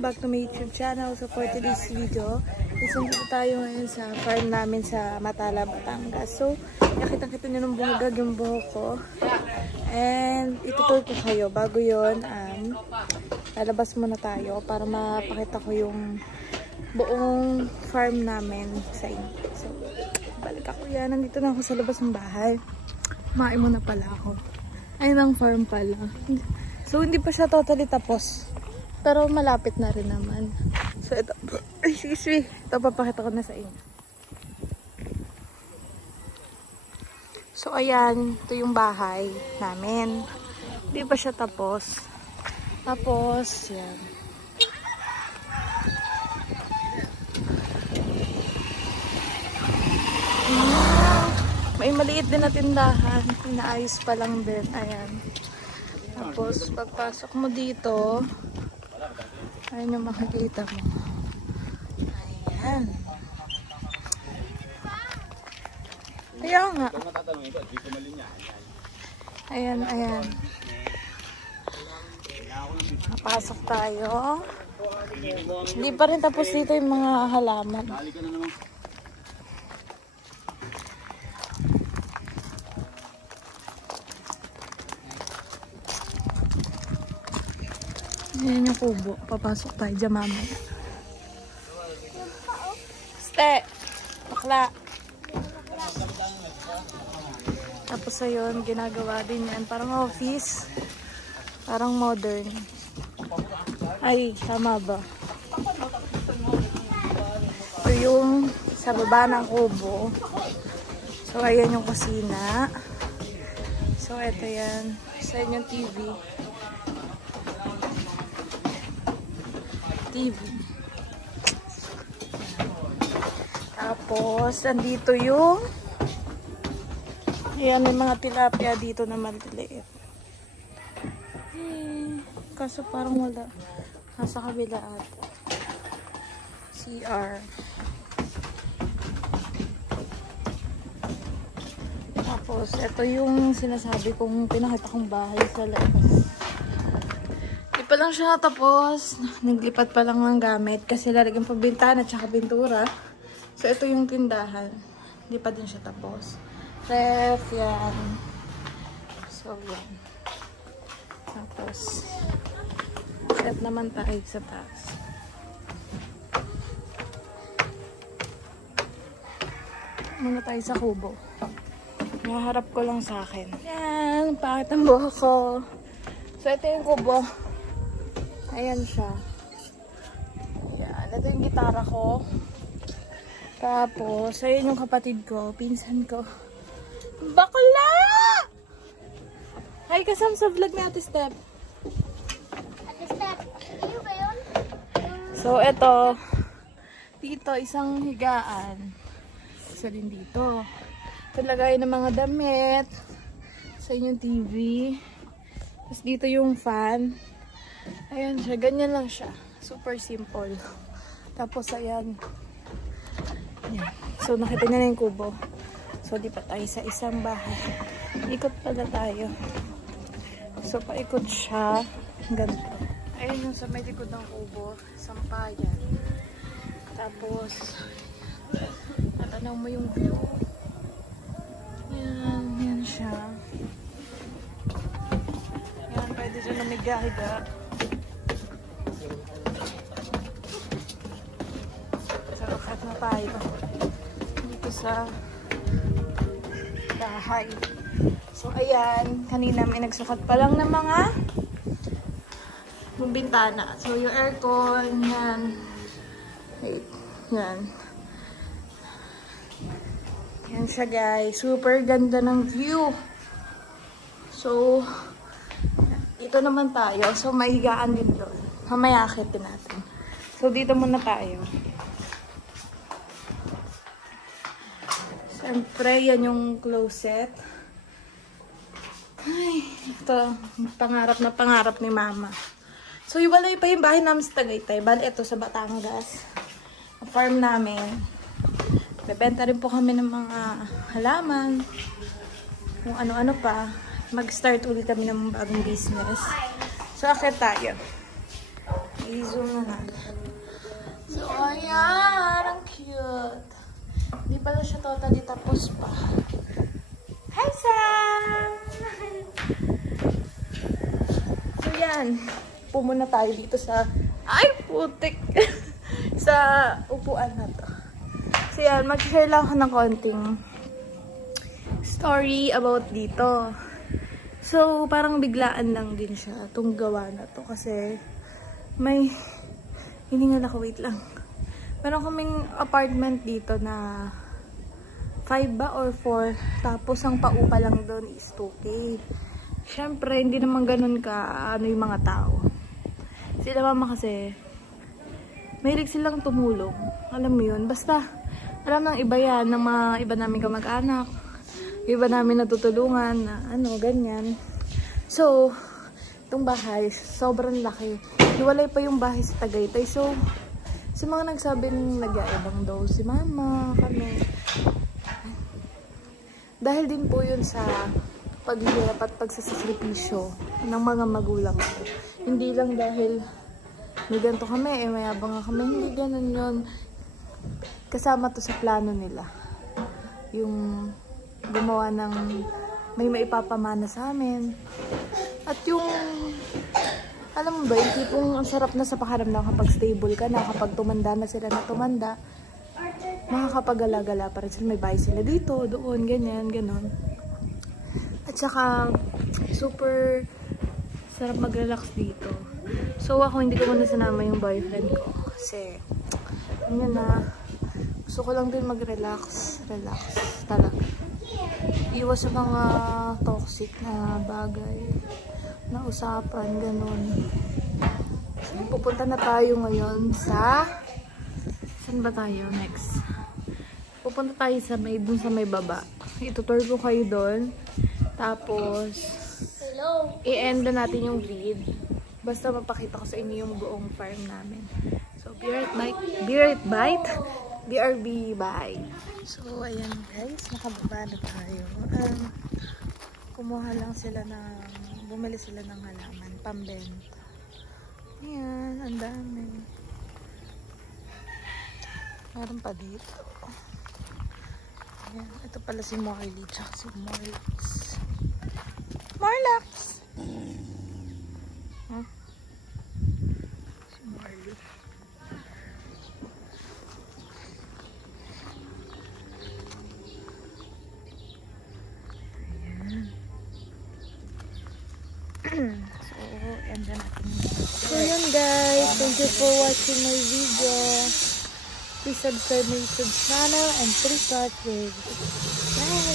welcome back to my YouTube channel. So for today's video, dito tayo ngayon sa farm namin sa Matala, Batangas. So, nakita-kita nyo ng bumagag yung buhok ko. And itutur ko kayo. Bago yun, lalabas muna tayo para mapakita ko yung buong farm namin sa inyo. So, balik ako yan. Nandito na ako sa labas ng bahay. Kumain muna pala ako. Ayun ang farm pala. So, hindi pa siya totally tapos. Pero malapit na rin naman. So, ito. Excuse me. Ito, papakita ko na sa inyo. So, ayan. Ito yung bahay namin. Hindi pa siya tapos. Tapos, yan. May maliit din na tindahan. Inaayos pa lang din. Ayan. Tapos, pagpasok mo dito, ayan yung makikita mo. Ayan. Kaya nga. Ayan, ayan. Napasok tayo. Hindi pa rin tapos dito yung mga halaman. Ayan yung kubo. Papasok tayo dyan mamaya. Ste! Bakla! Tapos ayun, ginagawa din yan. Parang office. Parang modern. Ay, tama ba? Ito yung sa baba ng kubo. So, ayan yung kusina. So, ito yan. Sa inyong TV. Tapos, andito yung ayan, may mga tilapia dito na maliit. Kaso parang wala. Nasa kabila ata. CR. Tapos, ito yung sinasabi kong pinakita kong bahay sa labas. Pa lang siya natapos. Naglipat pa lang ng gamit kasi lalagyan pa bintana at saka pintura. So, ito yung tindahan. Hindi pa din siya tapos. Ref, yan. So, yan. Tapos, step naman tayo sa taas. Muna tayo sa kubo. Naharap ko lang sa akin. Yan, pangit ang buhok ko. So, ito yung kubo. Ayan siya. Ayan. Ito yung gitara ko. Tapos, ayun yung kapatid ko. Pinsan ko. Bakla! Hi, kasama sa vlog ni Ate Step. Ate Step, ano ba yun? So, ito. Dito, isang higaan. Isa din dito. Ito lagay ng mga damit. Sa inyong TV. Tapos dito yung fan. Ayan siya, ganyan lang siya. Super simple. Tapos ayan. Ayan. So nakita niya na yung kubo. So di pa tayo sa isang bahay. Ikot pala tayo. So paikot siya. Ganito. Ayan yung sa may likod ng kubo. Sampayan. Tapos natanaw mo yung view. Ayan. Yan siya. Ayan, pwede dyan na may gahiga. Na tayo dito sa bahay. So ayan, kanina may nagsukat pa lang ng mga yung bintana. So yung aircon, yan. Wait, yan. Yan siya guys. Super ganda ng view. So dito naman tayo. So may higaan din doon. Mamaya akitin natin. So dito muna tayo. Siyempre, yan yung closet. Ay, ito. Pangarap na pangarap ni Mama. So, iwalay pa yung bahay namin sa Tagaytay. Bali, ito sa Batangas. Ang farm namin. Bebenta rin po kami ng mga halaman. Kung ano-ano pa. Mag-start ulit kami ng bagong business. So, akit tayo. I-zoom na natin. So, ayan. Ang cute. Hindi pala siya totally tapos pa. Hi, Sam! So, yan. Pumuna tayo dito sa... Ay, putik! sa upuan na to. So, yan. Mag-share lang ako ng konting story about dito. So, parang biglaan lang din siya itong gawa na to. Kasi, may... Hiningal ako, wait lang. Meron kaming apartment dito na 5 ba or 4. Tapos, ang paupa lang doon is 2K. Siyempre, hindi naman ganun ka ano yung mga tao. Sila mama kasi, mahilig silang tumulong. Alam mo yun. Basta, alam ng iba yan, ng mga iba namin kamag-anak. Iba namin natutulungan na ano, ganyan. So, itong bahay, sobrang laki. Hiwalay pa yung bahay sa Tagaytay. So, sa mga nagsabing nag-aibang daw si mama, kami. Dahil din po yun sa paghihirap at pagsasakripisyo ng mga magulang ko. Hindi lang dahil may ganito kami, mayabang nga kami. Hindi ganun yun. Kasama to sa plano nila. Yung gumawa ng may maipapamana sa amin. At yung, alam mo ba, yung tipong ang sarap na sa pakiramdam kapag stable ka na, kapag tumanda na sila na tumanda, makakapag-gala-gala pa rin sila. May bahay sila dito, doon, ganyan, ganon. At saka, super sarap mag-relax dito. So, ako hindi ko muna sinama yung boyfriend ko. Kasi, yun na, gusto ko lang din mag-relax. Relax, talaga. Iwas sa mga toxic na bagay, na usapan, ganon. So, pupunta na tayo ngayon sa... Saan ba tayo next? Pupunta tayo sa may, dun sa may baba. Itutour ko kayo doon. Tapos, i-end na natin yung vid. Basta mapakita ko sa inyo yung buong farm namin. So, be right back. Be right back. BRB, bye. So, ayan guys. Nakababa na tayo. Kumuha lang sila ng... Bumili sila ng halaman. Pambenta. Ayan. Ang dami. Meron pa dito. Ayan. Ito pala si Marley. Tsaka si Morlax. Morlax! Huh? Si Marley. So, end na natin. So, yun guys. Thank you for watching my video. Please subscribe my YouTube channel and please watch it. Bye!